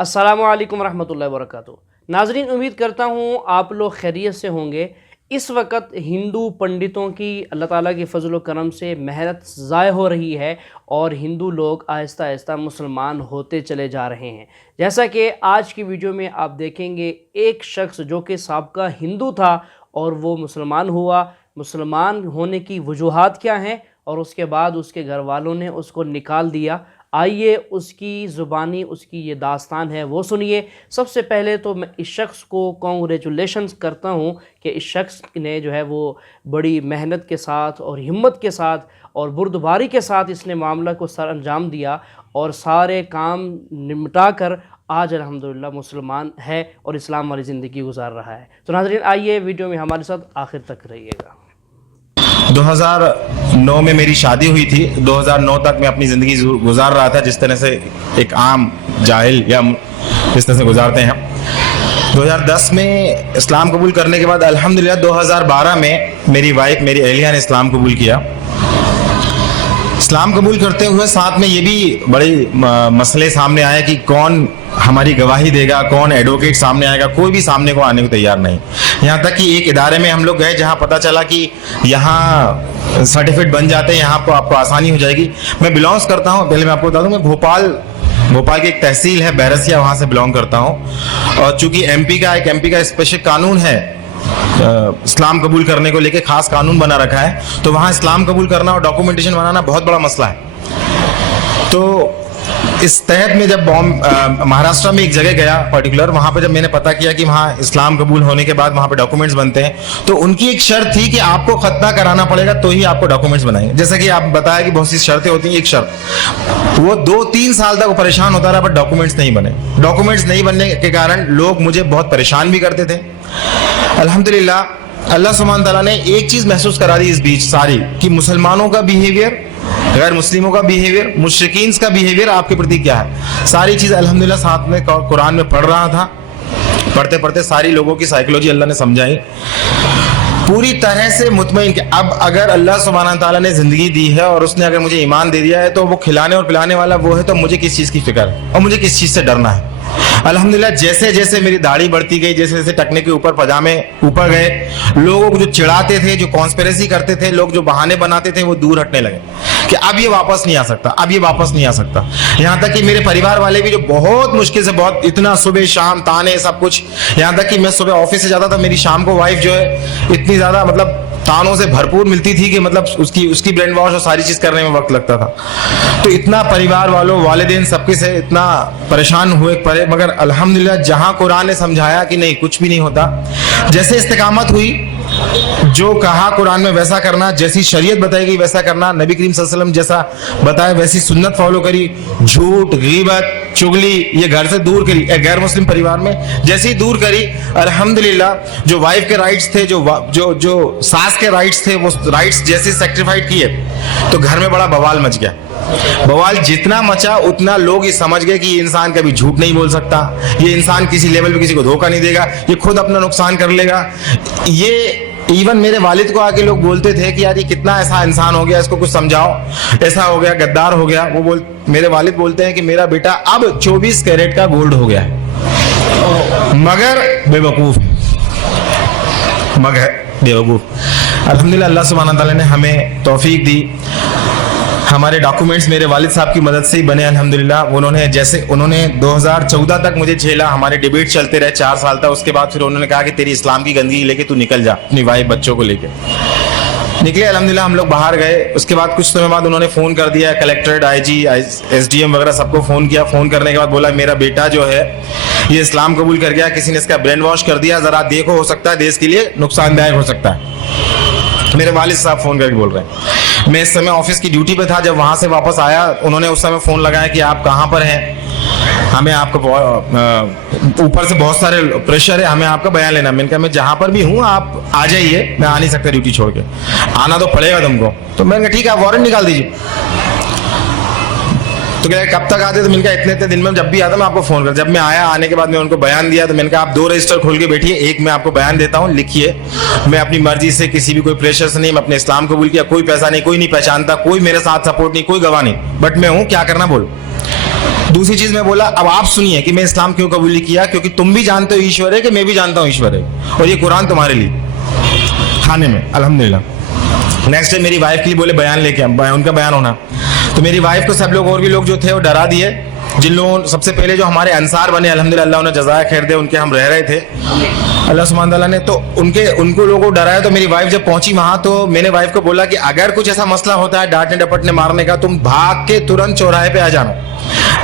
अस्सलामु अलैकुम रहमतुल्लाहि व बरकातुहू। नाज़रीन, उम्मीद करता हूँ आप लोग खैरियत से होंगे। इस वक्त हिंदू पंडितों की अल्लाह ताला के फजल व करम से मेहनत ज़ाय हो रही है और हिंदू लोग आहिस्ता आहिस्ता मुसलमान होते चले जा रहे हैं। जैसा कि आज की वीडियो में आप देखेंगे, एक शख्स जो कि साबका हिंदू था और वो मुसलमान हुआ। मुसलमान होने की वजूहात क्या हैं और उसके बाद उसके घर वालों ने उसको निकाल दिया। आइए उसकी ज़ुबानी उसकी ये दास्तान है वो सुनिए। सबसे पहले तो मैं इस शख्स को कॉन्ग्रेचुलेशंस करता हूँ कि इस शख्स ने जो है वो बड़ी मेहनत के साथ और हिम्मत के साथ और बुर्दबारी के साथ इसने मामला को सर अंजाम दिया और सारे काम निपटा कर आज अल्हम्दुलिल्लाह मुसलमान है और इस्लाम वाली ज़िंदगी गुजार रहा है। तो नाज़रीन, आइए वीडियो में हमारे साथ आखिर तक रहिएगा। 2009 में मेरी शादी हुई थी। 2009 तक मैं अपनी ज़िंदगी गुजार रहा था जिस तरह से एक आम जाहिल या जिस तरह से गुजारते हैं। 2010 में इस्लाम कबूल करने के बाद अल्हम्दुलिल्लाह 2012 में मेरी वाइफ मेरी एहलिया ने इस्लाम कबूल किया। इस्लाम कबूल करते हुए साथ में ये भी बड़े मसले सामने आए कि कौन हमारी गवाही देगा, कौन एडवोकेट सामने आएगा। कोई भी सामने को आने को तैयार नहीं। यहाँ तक कि एक इदारे में हम लोग गए जहाँ पता चला कि यहाँ सर्टिफिकेट बन जाते हैं, यहाँ पर आपको आसानी हो जाएगी। मैं बिलोंग्स करता हूँ, पहले मैं आपको बता दूँ, मैं भोपाल की एक तहसील है बैरसिया, वहाँ से बिलोंग करता हूँ। और चूँकि एमपी का स्पेशल कानून है इस्लाम कबूल करने को लेके, खास कानून बना रखा है, तो वहाँ इस्लाम कबूल करना और डॉक्यूमेंटेशन बनाना बहुत बड़ा मसला है। तो इस तहत में जब महाराष्ट्र में एक जगह गया पर्टिकुलर, वहाँ पे जब मैंने पता किया कि वहाँ इस्लाम कबूल होने के बाद वहाँ पे डॉक्यूमेंट्स बनते हैं, तो उनकी एक शर्त थी कि आपको खतना कराना पड़ेगा तो ही आपको डॉक्यूमेंट्स बनाएंगे। जैसा कि आप बताया कि बहुत सी शर्तें होती हैं, एक शर्त वो 2-3 साल तक वो परेशान होता रहा, बट डॉक्यूमेंट्स नहीं बने। डॉक्यूमेंट्स नहीं बनने के कारण लोग मुझे बहुत परेशान भी करते थे। अल्हम्दुलिल्लाह अल्लाह सुब्हान तआला ने एक चीज महसूस करा दी इस बीच सारी, कि मुसलमानों का बिहेवियर, गैर मुस्लिमों का बिहेवियर, मुशरिकीन का बिहेवियर आपके प्रति क्या है। सारी चीज अल्हम्दुलिल्लाह साथ में कुरान में पढ़ रहा था। पढ़ते पढ़ते सारी लोगों की साइकोलॉजी अल्लाह ने समझाई, पूरी तरह से मुतमईन कि अब अगर अल्लाह सुब्हान तआला ने जिंदगी दी है और उसने अगर मुझे ईमान दे दिया है तो वो खिलाने और पिलाने वाला वो है, तो मुझे किस चीज की फिक्र है और मुझे किस चीज से डरना है। अल्हम्दुलिल्लाह जैसे जैसे मेरी दाढ़ी बढ़ती गई, जैसे जैसे टकने के ऊपर पजामे ऊपर गए, लोगों को जो चिढ़ाते थे, जो कॉन्स्पिरेसी करते थे, लोग जो बहाने बनाते थे, वो दूर हटने लगे कि अब ये वापस नहीं आ सकता, अब ये वापस नहीं आ सकता। यहाँ तक कि मेरे परिवार वाले भी जो बहुत मुश्किल से, बहुत इतना सुबह शाम ताने सब कुछ, यहाँ तक कि मैं सुबह ऑफिस से जाता था, मेरी शाम को वाइफ जो है इतनी ज्यादा मतलब तानों से भरपूर मिलती थी कि मतलब उसकी ब्रेन वॉश और सारी चीज करने में वक्त लगता था। तो इतना परिवार वालों, वालिदैन सबके से इतना परेशान हुए पड़े, मगर अल्हम्दुलिल्लाह जहां कुरान ने समझाया कि नहीं कुछ भी नहीं होता, जैसे इस्तिकामत हुई, जो कहा कुरान में वैसा करना, जैसी शरीयत बताई गई वैसा करना, नबी करीम सल्लल्लाहु अलैहि वसल्लम जैसा बताया वैसी सुन्नत फॉलो करी, झूठ, गीबत, चुगली ये घर से दूर करी। गैर मुस्लिम परिवार में जैसी दूर करी, अल्हम्दुलिल्लाह जो वाइफ के राइट्स थे, जो सास के राइट्स थे, वो राइट्स जैसे सेक्रीफाइड किए तो घर में बड़ा बवाल मच गया। बवाल जितना मचा उतना लोग ये समझ गए कि ये इंसान कभी झूठ नहीं बोल सकता, ये इंसान किसी लेवल पे किसी को धोखा नहीं देगा, ये खुद अपना नुकसान कर लेगा। ये इवन मेरे वालिद को आके लोग बोलते थे कि यार ये कितना ऐसा इंसान हो गया, इसको कुछ समझाओ, ऐसा हो गया, गद्दार हो गया। मेरे वालिद बोलते हैं कि मेरा बेटा अब 24 कैरेट का गोल्ड हो गया है, मगर बेवकूफ। अल्हम्दुलिल्लाह अल्लाह सुब्हान तआला ने हमें तौफीक दी। हमारे डॉक्यूमेंट्स मेरे वालिद साहब की मदद से ही बने अल्हम्दुलिल्लाह। उन्होंने 2014 तक मुझे झेला, हमारे डिबेट चलते रहे 4 साल तक। उसके बाद फिर उन्होंने कहा कि तेरी इस्लाम की गंदगी लेके तू निकल जा, अपनी वाइफ बच्चों को लेके निकले। अल्हम्दुलिल्लाह हम लोग बाहर गए। उसके बाद कुछ समय बाद उन्होंने फ़ोन कर दिया, कलेक्ट्रेट, IG, SDM वगैरह सबको फ़ोन किया। फ़ोन करने के बाद बोला मेरा बेटा जो है ये इस्लाम कबूल कर गया, किसी ने इसका ब्रेन वॉश कर दिया, ज़रा देखो, हो सकता है देश के लिए नुकसानदायक हो सकता है। मेरे वालिद साहब फ़ोन करके बोल रहे हैं। मैं इस समय ऑफिस की ड्यूटी पे था। जब वहाँ से वापस आया, उन्होंने उस समय फ़ोन लगाया कि आप कहाँ पर हैं, हमें आपको ऊपर से बहुत सारे प्रेशर है, हमें आपका बयान लेना। मैंने कहा मैं जहाँ पर भी हूँ आप आ जाइए, मैं आ नहीं सकता ड्यूटी छोड़ के, आना तो पड़ेगा तुमको। तो मैंने कहा ठीक है, आप वारंट निकाल दीजिए। तो क्या कब तक आते? तो मैंने कहा इतने दिन में जब भी आता मैं आपको फोन कर। जब मैं आया, आने के बाद मैं उनको बयान दिया, तो मैंने कहा आप 2 रजिस्टर खोल के बैठिए, एक मैं आपको बयान देता हूँ, लिखिए। मैं अपनी मर्जी से, किसी भी कोई प्रेशर से नहीं, मैं अपने इस्लाम कबूल किया, कोई पैसा नहीं, कोई नहीं पहचानता, कोई मेरे साथ सपोर्ट नहीं, कोई गवाह नहीं, बट मैं हूँ, क्या करना बोलो। दूसरी चीज मैं बोला, अब आप सुनिए कि मैं इस्लाम क्यों कबूल किया, क्योंकि तुम भी जानते हो ईश्वर है कि मैं भी जानता हूँ ईश्वर है, और ये कुरान तुम्हारे लिए खाने में अल्हम्दुलिल्लाह। नेक्स्ट डे मेरी वाइफ के लिए बोले बयान लेके उनका बयान होना, तो मेरी वाइफ को सब लोग और भी लोग जो थे वो डरा दिए। जिन लोगों सबसे पहले जो हमारे अंसार बने अल्हम्दुलिल्लाह, उन्हें जज़ाए खैर दे, उनके हम रह रहे थे अल्लाह सुब्हान ताला ने, तो उनको लोगों को डराया। तो मेरी वाइफ जब पहुंची वहां, तो मैंने वाइफ को बोला कि अगर कुछ ऐसा मसला होता है डांटने डपटने मारने का, तुम भाग के तुरंत चौराहे पे आ जाना,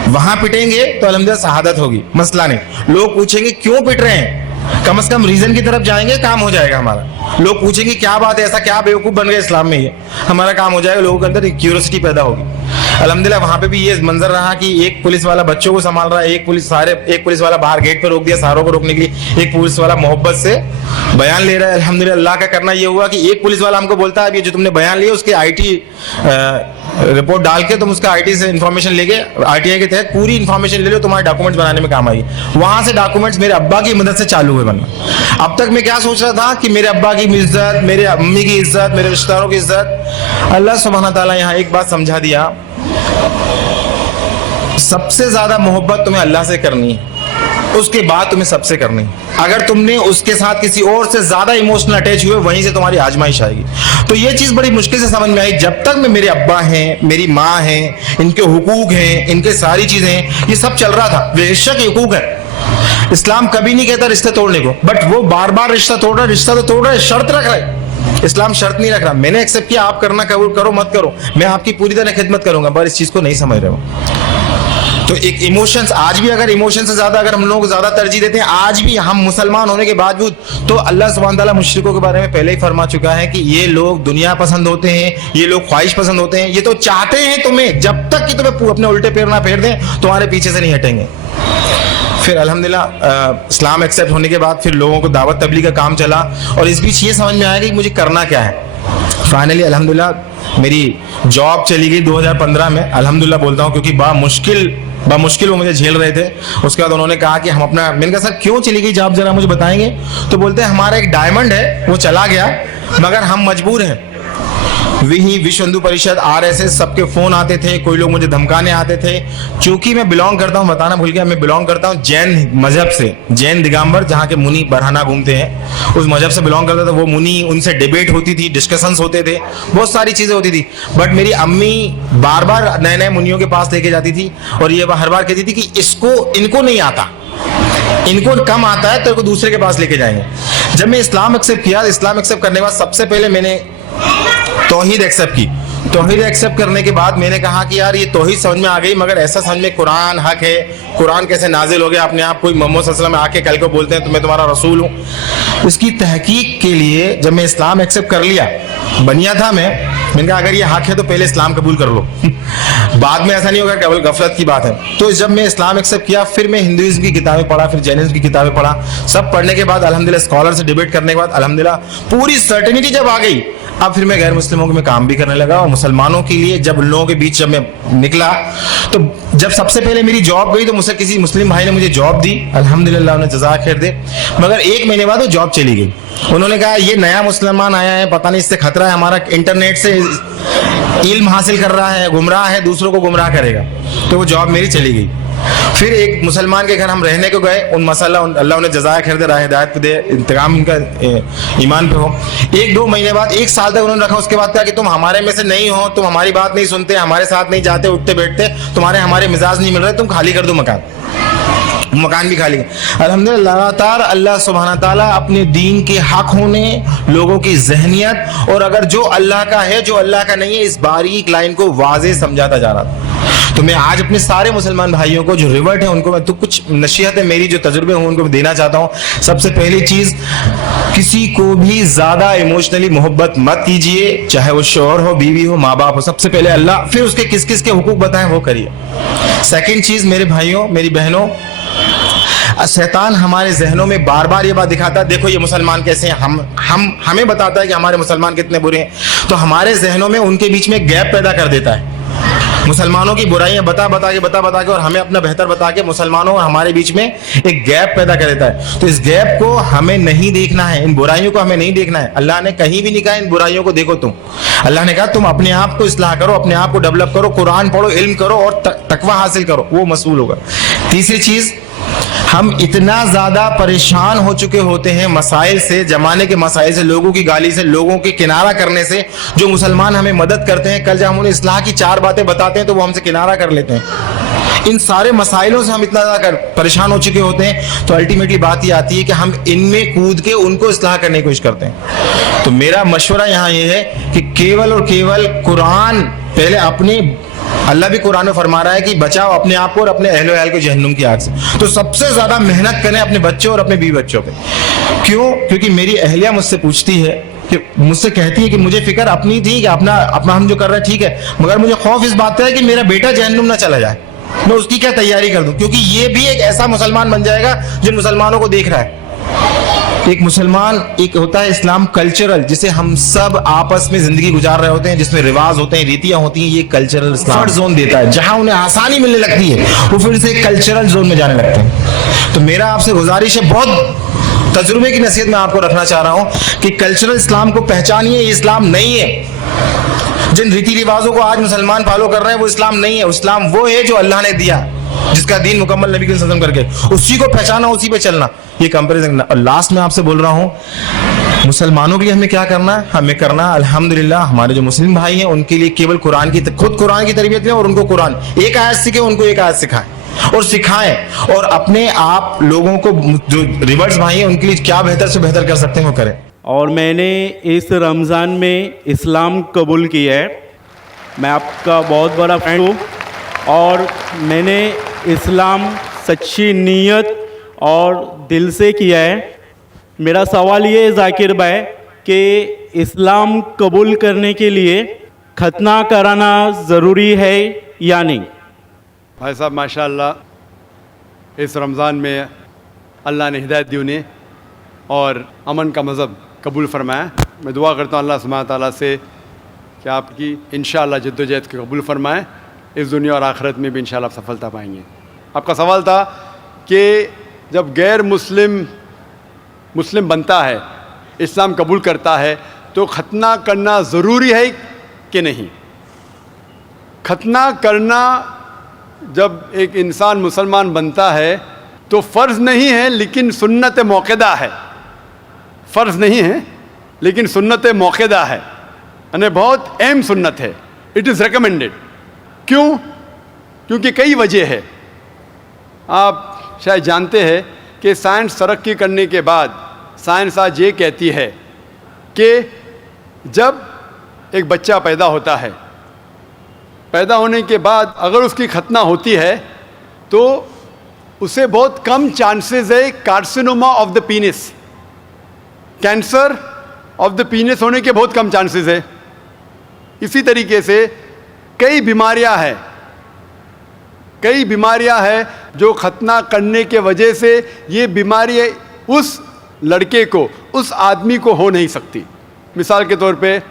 वहां पिटेंगे तो अल्हम्दुलिल्लाह शहादत होगी, मसला नहीं। लोग पूछेंगे क्यों पिट रहे हैं, कम से कम रीजन की तरफ जाएंगे, काम हो जाएगा हमारा। लोग पूछेंगे क्या बात है, ऐसा क्या बेवकूफ बन गए इस्लाम में, ये हमारा काम हो जाएगा, लोगों के अंदर क्यूरियोसिटी पैदा होगी। अल्हम्दुलिल्लाह वहां पे भी ये मंजर रहा कि एक पुलिस वाला बच्चों को संभाल रहा है, एक पुलिस वाला बाहर गेट पे रोक दिया सारों को रोकने के लिए, एक पुलिस वाला मोहब्बत से बयान ले रहा है। अल्हम्दुलिल्लाह अल्लाह का करना ये हुआ कि एक पुलिस वाला हमको बोलता है, अब ये जो तुमने बयान लिया उसके आईटी रिपोर्ट डाल के तुम उसका आईटी से इन्फॉर्मेशन लेके, आरटीआई के तहत पूरी इन्फॉर्मेशन ले लो, तुम्हारे डॉक्यूमेंट्स बनाने में काम आएगी। वहां से डॉक्यूमेंट्स मेरे अब्बा की मदद से चालू हुए बनना। अब तक मैं क्या सोच रहा था कि मेरे अब्बा की इज्जत, मेरे अम्मी की इज्जत, मेरे रिश्तेदारों की इज्जत, अल्लाह सुब्हान ताला यहाँ एक बात समझा दिया, सबसे ज्यादा मोहब्बत तुम्हें अल्लाह से करनी है, उसके बाद तुम्हें सबसे करनी है। अगर तुमने उसके साथ किसी और से ज्यादा इमोशनल अटैच हुए, वहीं से तुम्हारी आजमाइश आएगी। तो ये चीज बड़ी मुश्किल से समझ में आई। जब तक में मेरे अब्बा हैं, मेरी माँ है, इनके हुकूक हैं, इनके सारी चीजें हैं, ये सब चल रहा था। बेशक हुकूक है, इस्लाम कभी नहीं कहता रिश्ते तोड़ने को, बट वो बार बार रिश्ता तोड़ रहा, रिश्ता तो तोड़ रहा है, शर्त रख रहा है। इस्लाम शर्त नहीं रख रहा, मैंने एक्सेप्ट किया, आप करना कबूल करो मत करो, मैं आपकी पूरी तरह खिदमत करूंगा, पर इस चीज को नहीं समझ रहे हो। तो एक इमोशंस, आज भी अगर इमोशन से ज्यादा अगर हम लोग ज्यादा तरजीह देते हैं, आज भी हम मुसलमान होने के बावजूद, तो अल्लाह सुब्हान ताला मुशरिकों के बारे में पहले ही फरमा चुका है कि ये लोग दुनिया पसंद होते हैं, ये लोग ख्वाहिश पसंद होते हैं, ये तो चाहते हैं तुम्हें, जब तक कि तुम्हें अपने उल्टे पैर ना फेर दें, तुम्हारे पीछे से नहीं हटेंगे। फिर अल्हम्दुलिल्लाह इस्लाम एक्सेप्ट होने के बाद फिर लोगों को दावत तबलीग का काम चला, और इस बीच ये समझ में आया कि मुझे करना क्या है। फाइनली अल्हम्दुलिल्लाह मेरी जॉब चली गई 2015 में, अल्हम्दुलिल्लाह बोलता हूँ, क्योंकि बामुश्किल वो मुझे झेल रहे थे। उसके बाद उन्होंने कहा कि हम अपना, मैंने कहा सर क्यों चली गई जॉब, जरा मुझे बताएंगे। तो बोलते हैं हमारा एक डायमंड है वो चला गया, मगर हम मजबूर हैं। विश्व हिंदू परिषद, आरएसएस, सबके फोन आते थे, कोई लोग मुझे धमकाने आते थे। चूंकि मैं बिलोंग करता हूँ, बताना भूल गया, मैं बिलोंग करता हूँ जैन मजहब से, जैन दिगंबर, जहाँ के मुनि बरहाना घूमते हैं, उस मजहब से बिलोंग करता था। वो मुनि, उनसे डिबेट होती थी, डिस्कशंस होते थे, बहुत सारी चीजें होती थी। बट मेरी अम्मी बार बार नए नए मुनियों के पास लेके जाती थी, और ये हर बार कहती थी कि इनको नहीं आता, इनको कम आता है, तो इनको दूसरे के पास लेके जाएंगे। जब मैं इस्लाम एक्सेप्ट किया, इस्लाम एक्सेप्ट करने के बाद सबसे पहले मैंने तौहीद एक्सेप्ट की। तौहीद एक्सेप्ट करने के बाद मैंने कहा कि यार ये तौहीद समझ में आ गई, मगर ऐसा समझ में कुरान हक है, कुरान कैसे नाजिल हो गया अपने आप, कोई मोहम्मद सल्लल्लाहु अलैहि वसल्लम आके कल को बोलते हैं तो मैं तुम्हारा रसूल हूँ। इसकी तहकीक के लिए जब मैं इस्लाम एक्सेप्ट कर लिया, बनिया था मैंने कहा अगर ये हक है तो पहले इस्लाम कबूल कर लो बाद में ऐसा नहीं होगा, केवल गफलत की बात है। तो जब मैं इस्लाम एक्सेप्ट किया, फिर मैं हिंदुइज्म की किताबें पढ़ा, फिर जैनिज्म की किताबें पढ़ा। सब पढ़ने के बाद अल्हम्दुलिल्लाह स्कॉलर से डिबेट करने के बाद अल्हम्दुलिल्लाह पूरी सर्टेनिटी जब आ गई, अब फिर मैं गैर मुस्लिमों के में काम भी करने लगा। और मुसलमानों के लिए जब उन लोगों के बीच जब मैं निकला, तो जब सबसे पहले मेरी जॉब गई तो मुझसे किसी मुस्लिम भाई ने मुझे जॉब दी, अल्हम्दुलिल्लाह उन्हें जज़ा खैर दे। मगर 1 महीने बाद वो जॉब चली गई। उन्होंने कहा ये नया मुसलमान आया है, पता नहीं इससे खतरा है, हमारा इंटरनेट से इल्म हासिल कर रहा है, गुमराह है, दूसरों को गुमराह करेगा। तो वो जॉब मेरी चली गई। फिर एक मुसलमान के घर हम रहने को गए, उन मसला अल्लाह उन्हें जज़ाए खैर दे, राह हिदायत पे दे, इंतकाम उनका ईमान पे हो। 1-2 महीने बाद, 1 साल तक उन्होंने रखा। उसके बाद कहा कि तुम हमारे में से नहीं हो, तुम हमारी बात नहीं सुनते, हमारे साथ नहीं जाते, उठते बैठते, तुम्हारे हमारे मिजाज नहीं मिल रहे, तुम खाली कर दो मकान भी खाली। अल्हम्दुलिल्लाह लगातार अल्लाह सुब्हाना ताला अपने दीन के हक होने, लोगों की जहनियत, और अगर जो अल्लाह का है जो अल्लाह का नहीं है, इस बारीक लाइन को वाज़ेह समझाता जा रहा था। तो मैं आज अपने सारे मुसलमान भाइयों को जो रिवर्ट है उनको मैं तो कुछ नसीहत है मेरी, जो तजुर्बे हूँ उनको देना चाहता हूँ। सबसे पहली चीज, किसी को भी ज्यादा इमोशनली मोहब्बत मत कीजिए, चाहे वो शौहर हो, बीवी हो, माँ बाप हो। सबसे पहले अल्लाह, फिर उसके किस किस के हुकूक बताएं वो करिए। सेकंड चीज, मेरे भाइयों मेरी बहनों, शैतान हमारे जहनों में बार बार ये बात दिखाता है, देखो ये मुसलमान कैसे हैं, हमें बताता है कि हमारे मुसलमान कितने बुरे हैं, तो हमारे जहनों में उनके बीच में गैप पैदा कर देता है। मुसलमानों की बुराइयां बता बता के और हमें अपना बेहतर बता के मुसलमानों और हमारे बीच में एक गैप पैदा कर देता है। तो इस गैप को हमें नहीं देखना है, इन बुराइयों को हमें नहीं देखना है। अल्लाह ने कहीं भी नहीं कहा इन बुराइयों को देखो तुम। अल्लाह ने कहा तुम अपने आप को इस्लाह करो, अपने आप को डेवलप करो, कुरान पढ़ो, इल्म करो और तकवा हासिल करो, वो मसूल होगा। तीसरी चीज, हम इतना ज्यादा परेशान हो चुके होते हैं मसाइल से, जमाने के मसाइल से, लोगों की गाली से, लोगों के किनारा करने से। जो मुसलमान हमें मदद करते हैं, कल जब हम उन्हें इस्लाह की 4 बातें बताते हैं तो वो हमसे किनारा कर लेते हैं। इन सारे मसाइलों से हम इतना ज्यादा परेशान हो चुके होते हैं, तो अल्टीमेटली बात ये आती है कि हम इनमें कूद के उनको इस्लाह करने की कोशिश करते हैं। तो मेरा मशवरा यहाँ ये है कि केवल और केवल कुरान पहले अपने, अल्लाह भी कुरान में फरमा रहा है कि बचाओ अपने आप को और अपने अहलो अहल को जहन्नुम की आग से। तो सबसे ज्यादा मेहनत करें अपने बच्चों और अपने बीवी बच्चों पे। क्यों? क्योंकि मेरी अहलिया मुझसे पूछती है, कि मुझसे कहती है कि मुझे फिक्र अपनी थी कि अपना हम जो कर रहे हैं ठीक है, मगर मुझे खौफ इस बात का है कि मेरा बेटा जहन्नुम ना चला जाए, मैं उसकी क्या तैयारी कर दूं, क्योंकि ये भी एक ऐसा मुसलमान बन जाएगा जिन मुसलमानों को देख रहा है। एक मुसलमान, एक होता है इस्लाम कल्चरल, जिसे हम सब आपस में जिंदगी गुजार रहे होते हैं, जिसमें रिवाज होते हैं, रीतियां होती हैं। ये कल्चरल इस्लाम जोन देता है, जहां उन्हें आसानी मिलने लगती है वो फिर से कल्चरल जोन में जाने लगते हैं। तो मेरा आपसे गुजारिश है, बहुत तजुर्बे की नसीहत मैं आपको रखना चाह रहा हूं कि कल्चरल इस्लाम को पहचानिए। ये इस्लाम नहीं है। जिन रीति रिवाजों को आज मुसलमान फॉलो कर रहे हैं वो इस्लाम नहीं है। इस्लाम वो है जो अल्लाह ने दिया, जिसका दीन मुकम्मल नबी सल्लल्लाहु अलैहि वसल्लम करके, उसी को पहचाना, उसी पे चलना, ये कंपैरिजन। और लास्ट में आपसे बोल रहा हूं, मुसलमानों के लिए हमें क्या करना है? हमें करना अल्हम्दुलिल्लाह, हमारे जो मुस्लिम भाई हैं उनके लिए केवल कुरान की, खुद कुरान की तरबियत लें और उनको कुरान एक आयत सीखे, उनको एक आयत सिखाएं और सिखाएं, और अपने आप लोगों को, जो रिवर्स भाई हैं उनके लिए क्या बेहतर से बेहतर कर सकते हैं वो करें। और मैंने इस रमज़ान में इस्लाम कबूल किया है। मैं आपका बहुत बड़ा फैन हूँ और मैंने इस्लाम सच्ची नीयत और दिल से किया है। मेरा सवाल ये है ज़ाकिर भाई कि इस्लाम कबूल करने के लिए खतना कराना ज़रूरी है या नहीं? भाई साहब माशाअल्लाह, इस रमज़ान में अल्लाह ने हिदायत दी उन्हें और अमन का मज़हब कबूल फरमाया। मैं दुआ करता हूँ अल्लाह सुब्हानहू तआला से कि आपकी इंशाअल्लाह जद्दोजहद को कबूल फरमाएँ, इस दुनिया और आखिरत में भी इंशाअल्लाह आप सफलता पाएंगे। आपका सवाल था कि जब गैर मुस्लिम बनता है, इस्लाम कबूल करता है, तो खतना करना ज़रूरी है कि नहीं? खतना करना, जब एक इंसान मुसलमान बनता है तो फ़र्ज़ नहीं है लेकिन सुन्नत मौक़दा है। फ़र्ज़ नहीं है लेकिन सुन्नत मौक़दा है, यानी बहुत अहम सुन्नत है। It is recommended. क्यों? क्योंकि कई वजह है। आप शायद जानते हैं कि साइंस तरक्की करने के बाद साइंस आज ये कहती है कि जब एक बच्चा पैदा होता है, पैदा होने के बाद अगर उसकी खतना होती है तो उसे बहुत कम चांसेस है carcinoma of the penis, cancer of the penis होने के बहुत कम चांसेस है। इसी तरीके से कई बीमारियां हैं जो खतना करने के वजह से ये बीमारी उस लड़के को, उस आदमी को हो नहीं सकती। मिसाल के तौर पे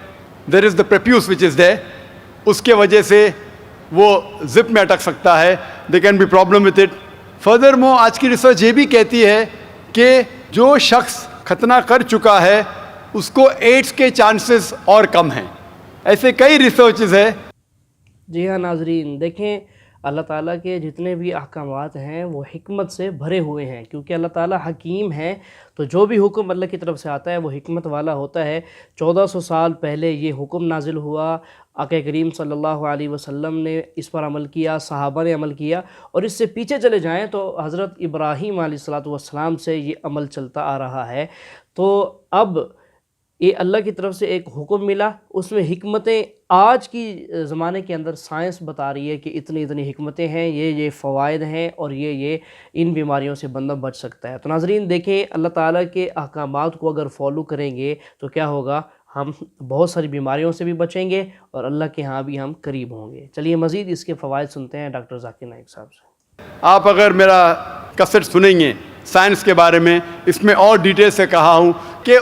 there is the prepuce which is there, उसके वजह से वो जिप में अटक सकता है, they can be problem with it. Furthermore आज की रिसर्च ये भी कहती है कि जो शख्स खतना कर चुका है उसको एड्स के चांसेस और कम हैं। ऐसे कई रिसर्चेस है। जी हाँ नाजरीन, देखें अल्लाह ताला के जितने भी अहकामात हैं वो हिकमत से भरे हुए हैं, क्योंकि अल्लाह ताला हकीम है। तो जो भी हुक्म अल्लाह की तरफ से आता है वो हिकमत वाला होता है। 1400 साल पहले ये हुक्म नाजिल हुआ, आक़ा करीम सल्लल्लाहु अलैहि वसल्लम ने इस पर अमल किया, सहाबा ने अमल किया, और इससे पीछे चले जाएं तो हज़रत इब्राहीम अलैहिस्सलातु वस्सलाम से ये अमल चलता आ रहा है। तो अब ये अल्लाह की तरफ से एक हुक्म मिला, उसमें हिकमतें आज की ज़माने के अंदर साइंस बता रही है कि इतनी इतनी हिकमतें हैं, ये फ़वाइद हैं और ये इन बीमारियों से बंदा बच सकता है। तो नाज़रीन देखें, अल्लाह ताला के अहकामात को अगर फॉलो करेंगे तो क्या होगा, हम बहुत सारी बीमारियों से भी बचेंगे और अल्लाह के यहाँ भी हम करीब होंगे। चलिए मज़ीद इसके फ़वाइद सुनते हैं डॉक्टर ज़ाकिर नाइक साहब से। आप अगर मेरा कैसेट सुनेंगे साइंस के बारे में, इसमें और डिटेल से कहा हूँ कि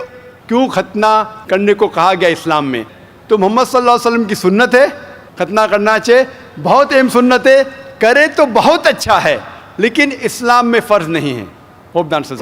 क्यों खतना करने को कहा गया इस्लाम में। तो मोहम्मद सल्लल्लाहु अलैहि वसल्लम की सुन्नत है, खतना करना चाहिए। بہت اہم سنتیں کرے تو بہت اچھا ہے، لیکن اسلام میں فرض نہیں ہے. ہوپ دان سے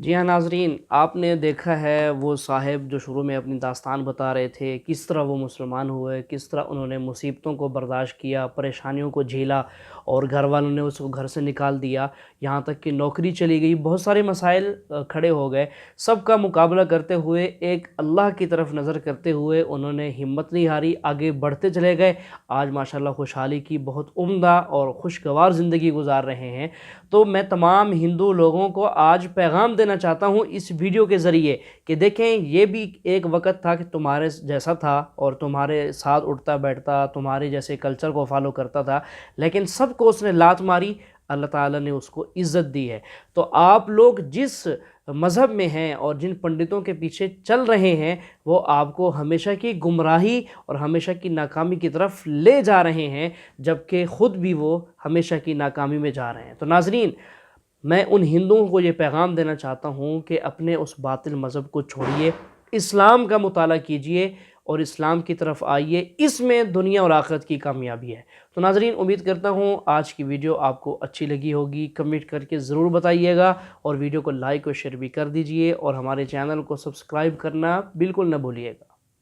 جی ہاں ناظرین، آپ نے دیکھا ہے وہ صاحب جو شروع میں اپنی داستان بتا رہے تھے، کس طرح وہ مسلمان ہوئے، کس طرح انہوں نے مصیبتوں کو برداشت کیا، پریشانیوں کو جھیلا، اور گھر والوں نے اس کو گھر سے نکال دیا، یہاں تک کہ نوکری چلی گئی، بہت سارے مسائل کھڑے ہو گئے. سب کا مقابلہ کرتے ہوئے، ایک اللہ کی طرف نظر کرتے ہوئے انہوں نے ہمت نہیں ہاری، آگے بڑھتے چلے گئے. آج ماشاءاللہ خوشحالی کی بہت عمدہ اور خوشگوار زندگی گزار رہے ہیں. تو میں تمام ہندو لوگوں کو آج پیغام دینا چاہتا ہوں اس ویڈیو کے ذریعے کہ دیکھیں، یہ بھی ایک وقت تھا کہ تمہارے جیسا تھا اور تمہارے ساتھ اٹھتا بیٹھتا، تمہارے جیسے کلچر کو فالو کرتا تھا، لیکن سب کو اس نے لات ماری. اللہ تعالیٰ نے اس کو عزت دی ہے. تو آپ لوگ جس مذہب میں ہیں اور جن پنڈتوں کے پیچھے چل رہے ہیں، وہ آپ کو ہمیشہ کی گمراہی اور ہمیشہ کی ناکامی کی طرف لے جا رہے ہیں، جبکہ خود بھی وہ ہمیشہ کی ناکامی میں جا رہے ہیں. تو ناظرین، میں ان ہندوؤں کو یہ پیغام دینا چاہتا ہوں کہ اپنے اس باطل مذہب کو چھوڑیے، اسلام کا مطالعہ کیجئے اور اسلام کی طرف آئیے. اس میں دنیا اور آخرت کی کامیابی ہے. تو ناظرین، امید کرتا ہوں آج کی ویڈیو آپ کو اچھی لگی ہوگی. کمنٹ کر کے ضرور بتائیے گا، اور ویڈیو کو لائک اور شیئر بھی کر دیجئے، اور ہمارے چینل کو سبسکرائب کرنا بالکل نہ بھولیے گا.